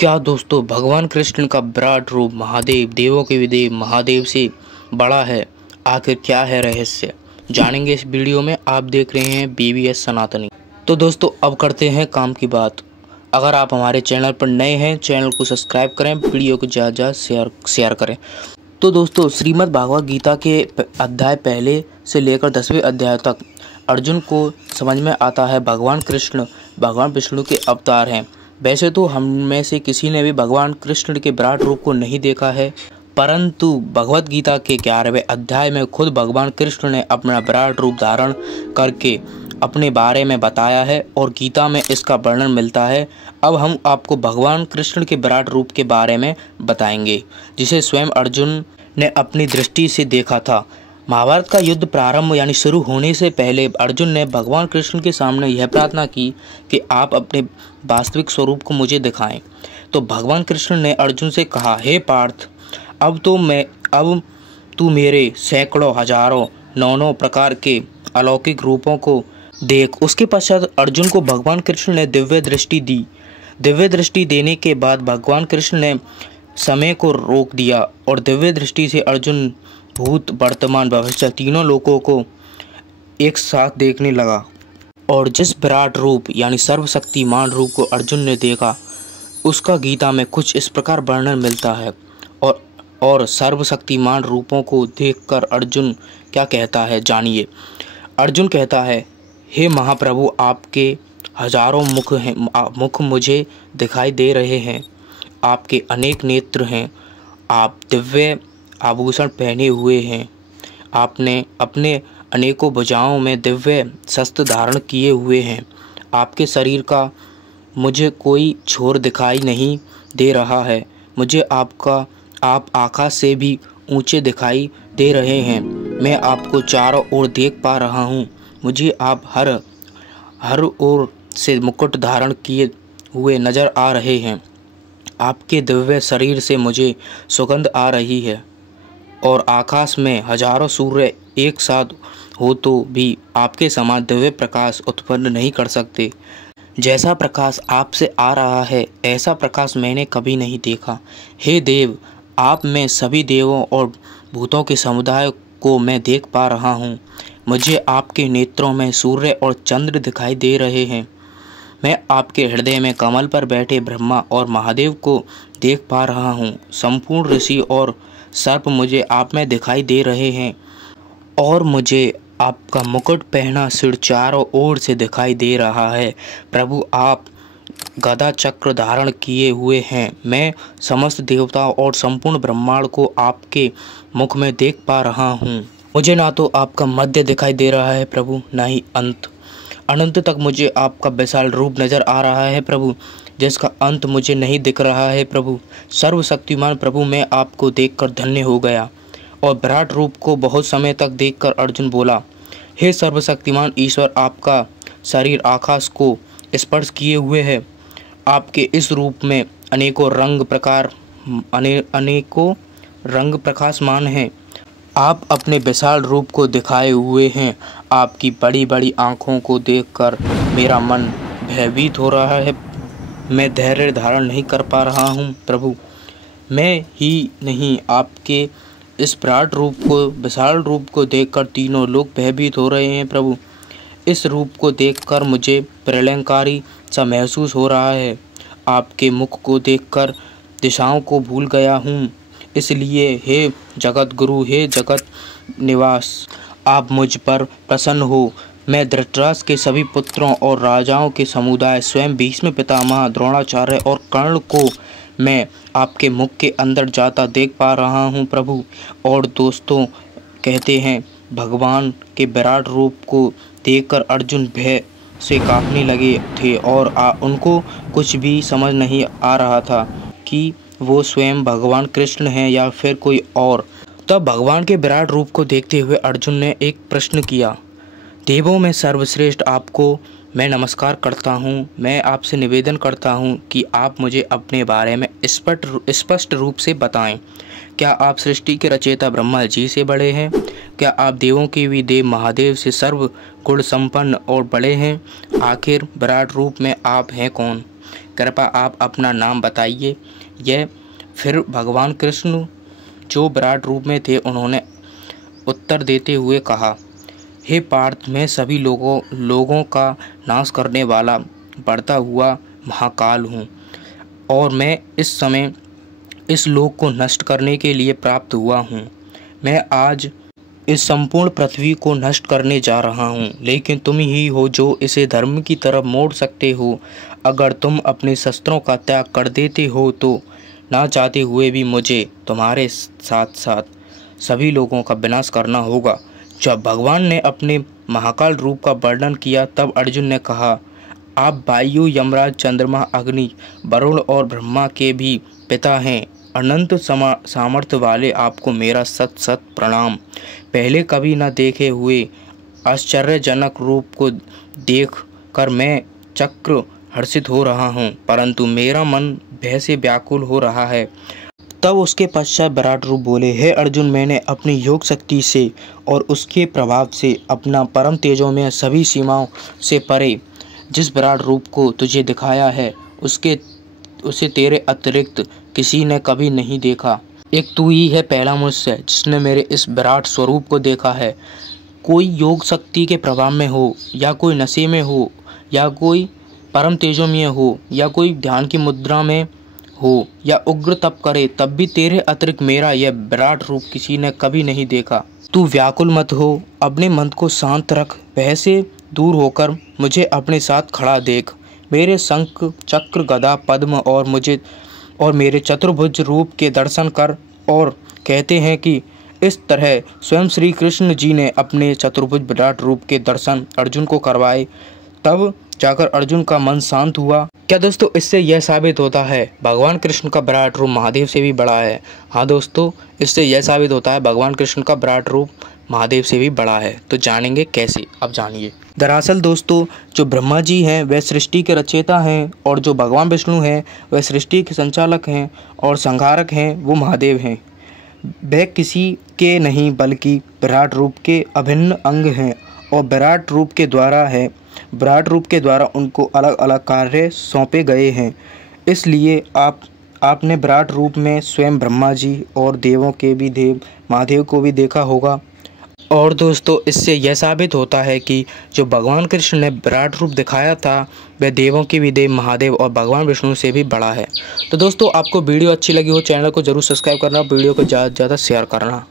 क्या दोस्तों, भगवान कृष्ण का विराट रूप महादेव, देवों के भी देव महादेव से बड़ा है? आखिर क्या है रहस्य, जानेंगे इस वीडियो में। आप देख रहे हैं BBS सनातनी। तो दोस्तों, अब करते हैं काम की बात। अगर आप हमारे चैनल पर नए हैं, चैनल को सब्सक्राइब करें, वीडियो को ज़्यादा शेयर करें। तो दोस्तों, श्रीमद् भागवत गीता के अध्याय पहले से लेकर 10वें अध्याय तक अर्जुन को समझ में आता है भगवान कृष्ण भगवान विष्णु के अवतार हैं। वैसे तो हम में से किसी ने भी भगवान कृष्ण के विराट रूप को नहीं देखा है, परंतु भगवत गीता के 11वें अध्याय में खुद भगवान कृष्ण ने अपना विराट रूप धारण करके अपने बारे में बताया है और गीता में इसका वर्णन मिलता है। अब हम आपको भगवान कृष्ण के विराट रूप के बारे में बताएंगे, जिसे स्वयं अर्जुन ने अपनी दृष्टि से देखा था। महाभारत का युद्ध प्रारंभ यानी शुरू होने से पहले अर्जुन ने भगवान कृष्ण के सामने यह प्रार्थना की कि आप अपने वास्तविक स्वरूप को मुझे दिखाएं। तो भगवान कृष्ण ने अर्जुन से कहा, हे पार्थ, अब तू मेरे सैकड़ों हजारों नौ प्रकार के अलौकिक रूपों को देख। उसके पश्चात अर्जुन को भगवान कृष्ण ने दिव्य दृष्टि दी। दिव्य दृष्टि देने के बाद भगवान कृष्ण ने समय को रोक दिया और दिव्य दृष्टि से अर्जुन भूत, वर्तमान, भविष्य तीनों लोकों को एक साथ देखने लगा। और जिस विराट रूप यानी सर्वशक्तिमान रूप को अर्जुन ने देखा, उसका गीता में कुछ इस प्रकार वर्णन मिलता है। और सर्वशक्तिमान रूपों को देखकर अर्जुन क्या कहता है, जानिए। अर्जुन कहता है, हे महाप्रभु, आपके हजारों मुख मुझे दिखाई दे रहे हैं। आपके अनेक नेत्र हैं। आप दिव्य आभूषण पहने हुए हैं। आपने अपने अनेकों भुजाओं में दिव्य शस्त्र धारण किए हुए हैं। आपके शरीर का मुझे कोई छोर दिखाई नहीं दे रहा है। मुझे आप आकाश से भी ऊंचे दिखाई दे रहे हैं। मैं आपको चारों ओर देख पा रहा हूँ। मुझे आप हर ओर से मुकुट धारण किए हुए नजर आ रहे हैं। आपके दिव्य शरीर से मुझे सुगंध आ रही है और आकाश में हजारों सूर्य एक साथ हो तो भी आपके समान दिव्य प्रकाश उत्पन्न नहीं कर सकते। जैसा प्रकाश आपसे आ रहा है, ऐसा प्रकाश मैंने कभी नहीं देखा। हे देव, आप में सभी देवों और भूतों के समुदाय को मैं देख पा रहा हूँ। मुझे आपके नेत्रों में सूर्य और चंद्र दिखाई दे रहे हैं। मैं आपके हृदय में कमल पर बैठे ब्रह्मा और महादेव को देख पा रहा हूँ। संपूर्ण ऋषि और सर्प मुझे आप में दिखाई दे रहे हैं और मुझे आपका मुकुट पहना सिर चारों ओर से दिखाई दे रहा है। प्रभु, आप गदा चक्र धारण किए हुए हैं। मैं समस्त देवताओं और संपूर्ण ब्रह्मांड को आपके मुख में देख पा रहा हूँ। मुझे ना तो आपका मध्य दिखाई दे रहा है प्रभु, ना ही अंत। अनंत तक मुझे आपका विशाल रूप नजर आ रहा है प्रभु, जिसका अंत मुझे नहीं दिख रहा है प्रभु। सर्वशक्तिमान प्रभु, मैं आपको देखकर धन्य हो गया। और विराट रूप को बहुत समय तक देखकर अर्जुन बोला, हे सर्वशक्तिमान ईश्वर, आपका शरीर आकाश को स्पर्श किए हुए है। आपके इस रूप में अनेकों रंग प्रकाशमान हैं। आप अपने विशाल रूप को दिखाए हुए हैं। आपकी बड़ी बड़ी आँखों को देखकर मेरा मन भयभीत हो रहा है। मैं धैर्य धारण नहीं कर पा रहा हूँ प्रभु। मैं ही नहीं, आपके इस विराट रूप को, विशाल रूप को देखकर तीनों लोग भयभीत हो रहे हैं प्रभु। इस रूप को देखकर मुझे प्रलयंकारी सा महसूस हो रहा है। आपके मुख को देखकर दिशाओं को भूल गया हूँ। इसलिए हे जगत गुरु, हे जगत निवास, आप मुझ पर प्रसन्न हो। मैं धृतराष्ट्र के सभी पुत्रों और राजाओं के समुदाय, स्वयं भीष्म पितामह, द्रोणाचार्य और कर्ण को मैं आपके मुख के अंदर जाता देख पा रहा हूँ प्रभु। और दोस्तों कहते हैं, भगवान के विराट रूप को देखकर अर्जुन भय से कांपने लगे थे और उनको कुछ भी समझ नहीं आ रहा था कि वो स्वयं भगवान कृष्ण हैं या फिर कोई और। तब भगवान के विराट रूप को देखते हुए अर्जुन ने एक प्रश्न किया, देवों में सर्वश्रेष्ठ आपको मैं नमस्कार करता हूँ। मैं आपसे निवेदन करता हूँ कि आप मुझे अपने बारे में स्पष्ट रूप से बताएं। क्या आप सृष्टि के रचयिता ब्रह्मा जी से बड़े हैं? क्या आप देवों के भी देव महादेव से सर्व गुण संपन्न और बड़े हैं? आखिर विराट रूप में आप हैं कौन? कृपया आप अपना नाम बताइए। यह फिर भगवान कृष्ण जो विराट रूप में थे उन्होंने उत्तर देते हुए कहा, हे पार्थ, मैं सभी लोगों का नाश करने वाला बढ़ता हुआ महाकाल हूँ और मैं इस समय इस लोक को नष्ट करने के लिए प्राप्त हुआ हूँ। मैं आज इस संपूर्ण पृथ्वी को नष्ट करने जा रहा हूँ, लेकिन तुम ही हो जो इसे धर्म की तरफ मोड़ सकते हो। अगर तुम अपने शस्त्रों का त्याग कर देते हो तो ना चाहते हुए भी मुझे तुम्हारे साथ साथ सभी लोगों का विनाश करना होगा। जब भगवान ने अपने महाकाल रूप का वर्णन किया तब अर्जुन ने कहा, आप वायु, यमराज, चंद्रमा, अग्नि, वरुण और ब्रह्मा के भी पिता हैं। अनंत सामर्थ्य वाले आपको मेरा सत सत प्रणाम। पहले कभी न देखे हुए आश्चर्यजनक रूप को देख कर मैं चक्र हर्षित हो रहा हूँ, परंतु मेरा मन भय से व्याकुल हो रहा है। तब उसके पश्चात विराट रूप बोले, हे अर्जुन, मैंने अपनी योग शक्ति से और उसके प्रभाव से अपना परम तेजों में सभी सीमाओं से परे जिस विराट रूप को तुझे दिखाया है उसे तेरे अतिरिक्त किसी ने कभी नहीं देखा। एक तू ही है पहला मुझसे जिसने मेरे इस विराट स्वरूप को देखा है। कोई योग शक्ति के प्रभाव में हो या कोई नशे में हो या कोई परम तेजों में हो या कोई ध्यान की मुद्रा में हो या उग्र तप करे, तब भी तेरे अतिरिक्त मेरा यह विराट रूप किसी ने कभी नहीं देखा। तू व्याकुल मत हो, अपने मन को शांत रख, भय से दूर होकर मुझे अपने साथ खड़ा देख। मेरे शंख, चक्र, गदा, पद्म और मेरे चतुर्भुज रूप के दर्शन कर। और कहते हैं कि इस तरह स्वयं श्री कृष्ण जी ने अपने चतुर्भुज विराट रूप के दर्शन अर्जुन को करवाए, तब जाकर अर्जुन का मन शांत हुआ। क्या दोस्तों, इससे यह साबित होता है भगवान कृष्ण का विराट रूप महादेव से भी बड़ा है। हाँ दोस्तों, इससे यह साबित होता है भगवान कृष्ण का विराट रूप महादेव से भी बड़ा है। तो जानेंगे कैसे, अब जानिए। दरअसल दोस्तों, जो ब्रह्मा जी हैं वह सृष्टि के रचयिता हैं और जो भगवान विष्णु हैं वह सृष्टि के संचालक हैं और संहारक हैं, वो महादेव हैं। वह किसी के नहीं बल्कि विराट रूप के अभिन्न अंग हैं और विराट रूप के द्वारा उनको अलग अलग कार्य सौंपे गए हैं। इसलिए आपने विराट रूप में स्वयं ब्रह्मा जी और देवों के भी देव महादेव को भी देखा होगा। और दोस्तों, इससे यह साबित होता है कि जो भगवान कृष्ण ने विराट रूप दिखाया था वह देवों के भी देव महादेव और भगवान विष्णु से भी बड़ा है। तो दोस्तों, आपको वीडियो अच्छी लगी हो चैनल को जरूर सब्सक्राइब करना, वीडियो को ज़्यादा से ज़्यादा शेयर करना।